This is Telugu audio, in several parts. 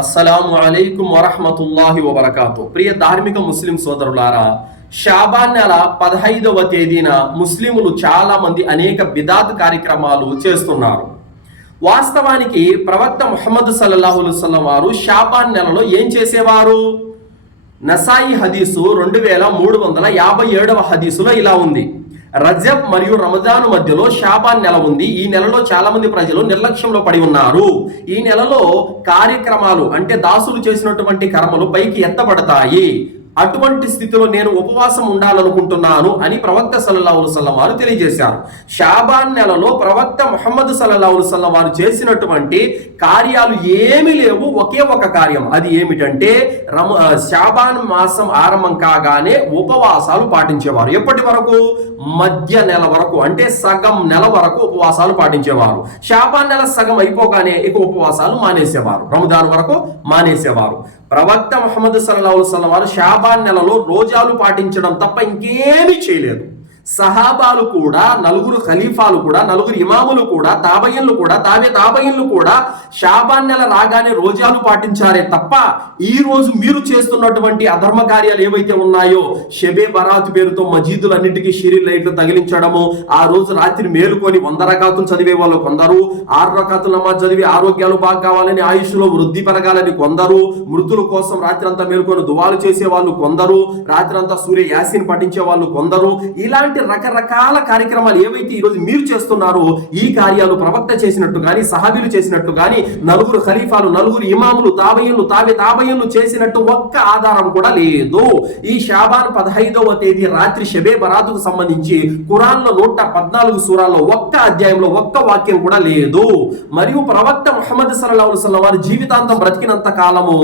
అస్సలాము అలైకుం వరహ్మతుల్లాహి వబరకాతు. ప్రియ ధార్మిక ముస్లిం సోదరులారా, షాబాన్ నెల 15వ తేదీన ముస్లిములు చాలా మంది అనేక బిదాత్ కార్యక్రమాలు చేస్తున్నారు. వాస్తవానికి ప్రవక్త ముహమ్మద్ సల్లల్లాహు అలైహి వసల్లం వారు షాబాన్ నెలలో ఏం చేసేవారు? నసాయి హదీసు 2357వ హదీసులో ఇలా ఉంది: రజబ్ మరియు రమజాను మధ్యలో షాబాన్ నెల ఉంది. ఈ నెలలో చాలా మంది ప్రజలు నిర్లక్ష్యంలో పడి ఉన్నారు. ఈ నెలలో కార్యక్రమాలు అంటే దాసులు చేసినటువంటి కర్మలు పైకి ఎత్తబడతాయి. అటువంటి స్థితిలో నేను ఉపవాసం ఉండాలనుకుంటున్నాను అని ప్రవక్త సల్లల్లాహు అలైహి వసల్లం వారు తెలియజేశారు. షాబాన్ నెలలో ప్రవక్త ముహమ్మద్ సల్లల్లాహు అలైహి వసల్లం వారు చేసినటువంటి కార్యాలు ఏమీ లేవు. ఒకే ఒక కార్యం, అది ఏమిటంటే షాబాన్ మాసం ఆరంభం కాగానే ఉపవాసాలు పాటించేవారు. ఎప్పటి వరకు? మధ్య నెల వరకు, అంటే సగం నెల వరకు ఉపవాసాలు పాటించేవారు. షాబాన్ నెల సగం అయిపోగానే ఇక ఉపవాసాలు మానేసేవారు. రమజాన్ వరకు మానేసేవారు. ప్రవక్త ముహమ్మద్ సల్లల్లాహు అలైహి వసల్లం వారు షాబాన్ నెలలో రోజాలు పాటించడం తప్ప ఇంకేమీ చేయలేదు. సహాబాలు కూడా, నలుగురు ఖలీఫాలు కూడా, నలుగురు ఇమాములు కూడా, తాబయిన్లు కూడా, తాబయిన్లు కూడా షాబాన్ నెల రాగానే రోజాలు పాటించారే తప్ప ఈ రోజు మీరు చేస్తున్నటువంటి అధర్మ కార్యాలు ఏవైతే ఉన్నాయో, షెబే బరాత్ పేరుతో మజీదులన్నిటికీ షిరీ లైట్లు తగిలించడము, ఆ రోజు రాత్రి మేలుకొని 100 రకాతులు చదివే వాళ్ళు కొందరు, 6 రకాతులు నమాజ్ చదివి ఆరోగ్యాలు బాగా కావాలని, ఆయుష్లో వృద్ధి పెరగాలని కొందరు, మృతుల కోసం రాత్రి అంతా మేలుకొని దువాలు చేసే వాళ్ళు కొందరు, రాత్రి అంతా సూర్య యాసీన్ పఠించే వాళ్ళు కొందరు, ఇలాంటి రకరకాల కార్యక్రమాలు ఏవైతే ఈరోజు మీరు చేస్తున్నారో ఈ కార్యాలు ప్రవక్త చేసినట్టు గాని, సహాబీలు చేసినట్టు గాని, నలుగురు ఖలీఫాలు, నలుగురు ఇమాములు, తాబయిన్లు చేసినట్టు ఒక్క ఆధారం కూడా లేదు. ఈ షాబాన్ 15వ తేదీ రాత్రి షెబే బరాతుకు సంబంధించి ఖురాన్లో 114 సూరాల్లో ఒక్క అధ్యాయంలో ఒక్క వాక్యం కూడా లేదు. మరియు ప్రవక్త ముహమ్మద్ సల్లల్లాహు అలైహి వసల్లం వారి జీవితాంతం బ్రతికినంత కాలము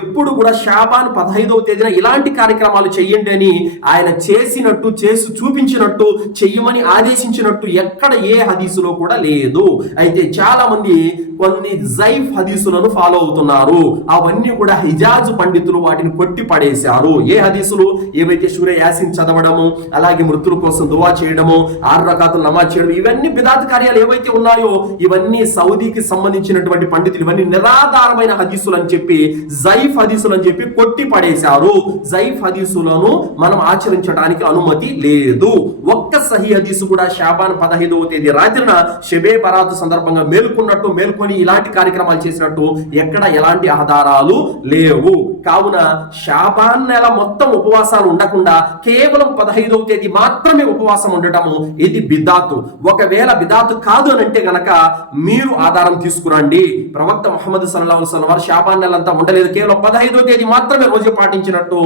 ఎప్పుడు కూడా షాబాన్ 15వ తేదీన ఇలాంటి కార్యక్రమాలు చెయ్యండి అని ఆయన చేసినట్టు, చేసి చూపించినట్టు, చెయ్యమని ఆదేశించినట్టు ఎక్కడ ఏ హదీసులో కూడా లేదు. అయితే చాలా మంది కొన్ని జైఫ్ హదీసులను ఫాలో అవుతున్నారు. అవన్నీ కూడా హిజాజ్ పండితులు వాటిని కొట్టి పడేశారు. ఏ హదీసులు? ఏవైతే సూర యాసీన్ చదవడము, అలాగే మృతుల కోసం దువా చేయడము, 6 రకాతులు నమాజ్ చేయడం, ఇవన్నీ బిదాత్ కార్యాలు ఏవైతే ఉన్నాయో ఇవన్నీ సౌదీకి సంబంధించినటువంటి పండితులు ఇవన్నీ నిరాధారమైన హదీసులు అని చెప్పి, జైఫ్ హదీసులు అని చెప్పి కొట్టి పడేశారు. జైఫ్ హదీసులను మనం ఆచరించడానికి అనుమతి లేదు. ఒక్క సహీ హదీసు కూడా షాబాన్ 15వ తేదీ రాత్రిన షెబే బరాత్ సందర్భంగా మేల్కొని ఇలాంటి కార్యక్రమాలు చేసినట్టు ఎక్కడ ఎలాంటి ఆధారాలు లేవు. కావున షాబాన్ నెల మొత్తం ఉపవాసాలు ఉండకుండా కేవలం 15వ తేదీ మాత్రమే ఉపవాసం ఉండటము ఇది బిదాతు. ఒకవేళ బిదాతు కాదు అని అంటే గనక మీరు ఆధారం తీసుకురండి. ప్రవక్త ముహమ్మద్ సల్లల్లాహు అలైహి వసల్లం వారు షాబాన్ నెల అంతా ఉండలేదు, కేవలం 15వ తేదీ మాత్రమే రోజు పాటించినట్టు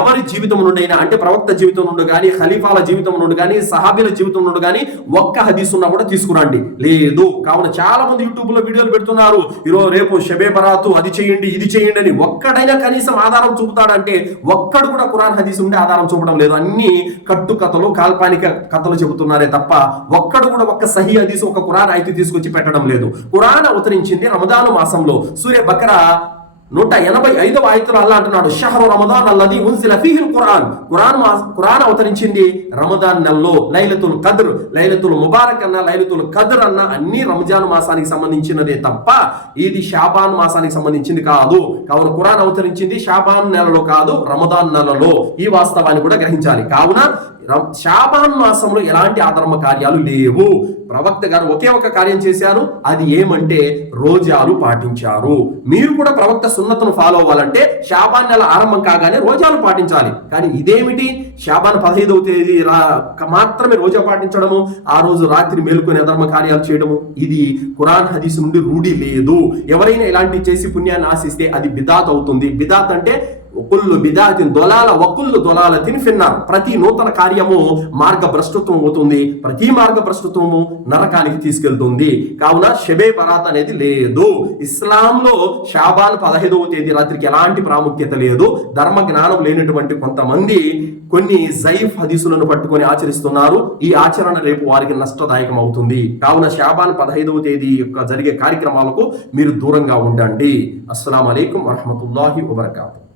ఎవరి జీవితం నుండి అయినా, అంటే ప్రవక్త జీవితం నుండి కానీ, ఖలీఫాల జీవితం నుండి కానీ, సహాబీల జీవితం నుండి కానీ ఒక్క హదీస్ ఉన్నా కూడా తీసుకురండి. లేదు. కావున చాలా మంది యూట్యూబ్ లో వీడియోలు పెడుతున్నారు, ఈరోజు రేపు షెబే బరాతు అది చేయండి ఇది చేయండి అని. ఒక్కడైనా కనీసం ఆధారం చూపుతాడంటే ఒక్కడు కూడా ఖురాన్ హదీస్ ఉండే ఆధారం చూపడం లేదు. అన్ని కట్టు కథలు, కాల్పనిక కథలు చెబుతున్నారే తప్ప ఒక్కడు కూడా ఒక్క సహీ హదీస్, ఒక ఖురాన్ అయితే తీసుకొచ్చి పెట్టడం లేదు. ఖురాన్ అవతరించింది రమదాను మాసంలో. సూరే బకరా 185వ ఆయతులో అల్లాహ్ అంటున్నాడు, షహరు రమదాన్ అల్లదీ ఉన్జిల ఫీహిల్ ఖురాన్. ఖురాన్ అవతరించింది రమదాన్ నెలలో. లైలతుల్ ఖద్ర్, లైలతుల్ ముబారక్ అన్న, లైలతుల్ ఖద్ర్ అన్న అన్ని రంజాన్ మాసానికి సంబంధించినదే తప్ప ఇది షాబాన్ మాసానికి సంబంధించింది కాదు. కావున ఖురాన్ అవతరించింది షాబాన్ నెలలో కాదు, రమదాన్ నెలలో. ఈ వాస్తవాన్ని కూడా గ్రహించాలి. కావున షాబాన్ మాసంలో ఎలాంటి అధర్మ కార్యాలు లేవు. ప్రవక్త గారు ఒకే ఒక కార్యం చేశారు, అది ఏమంటే రోజాలు పాటించారు. మీరు కూడా ప్రవక్త సున్నతను ఫాలో అవ్వాలంటే షాబాన్ నెల ఆరంభం కాగానే రోజాలు పాటించాలి. కానీ ఇదేమిటి? షాబాన్ 15వ తేదీ మాత్రమే రోజా పాటించడము, ఆ రోజు రాత్రి మేలుకొని అధర్మ కార్యాలు చేయడము, ఇది ఖురాన్ హదీస్ నుండి రూఢి లేదు. ఎవరైనా ఇలాంటివి చేసి పుణ్యాన్ని ఆశిస్తే అది బిదాత్ అవుతుంది. బిదాత్ అంటే కుల్లు బిదాతిన్ దొలాల వకుల్లు దొలాలతిన్ ఫిన్నార్. ప్రతి నూతన కార్యము మార్గభ్రష్టత్వం అవుతుంది, ప్రతి మార్గభ్రష్టత్వము నరకానికి తీసుకెళ్తుంది. కావున షెబే బరాత్ అనేది లేదు. ఇస్లాంలో షాబాన్ 15వ తేదీ రాత్రికి ఎలాంటి ప్రాముఖ్యత లేదు. ధర్మ జ్ఞానం లేనటువంటి కొంతమంది కొన్ని జైఫ్ హదీసులను పట్టుకొని ఆచరిస్తున్నారు. ఈ ఆచరణ రేపు వారికి నష్టదాయకం అవుతుంది. కావున షాబాన్ 15వ తేదీ యొక్క జరిగే కార్యక్రమాలకు మీరు దూరంగా ఉండండి. అస్సలాము అలైకుం వరహ్మతుల్లాహి వబరకాతుహు.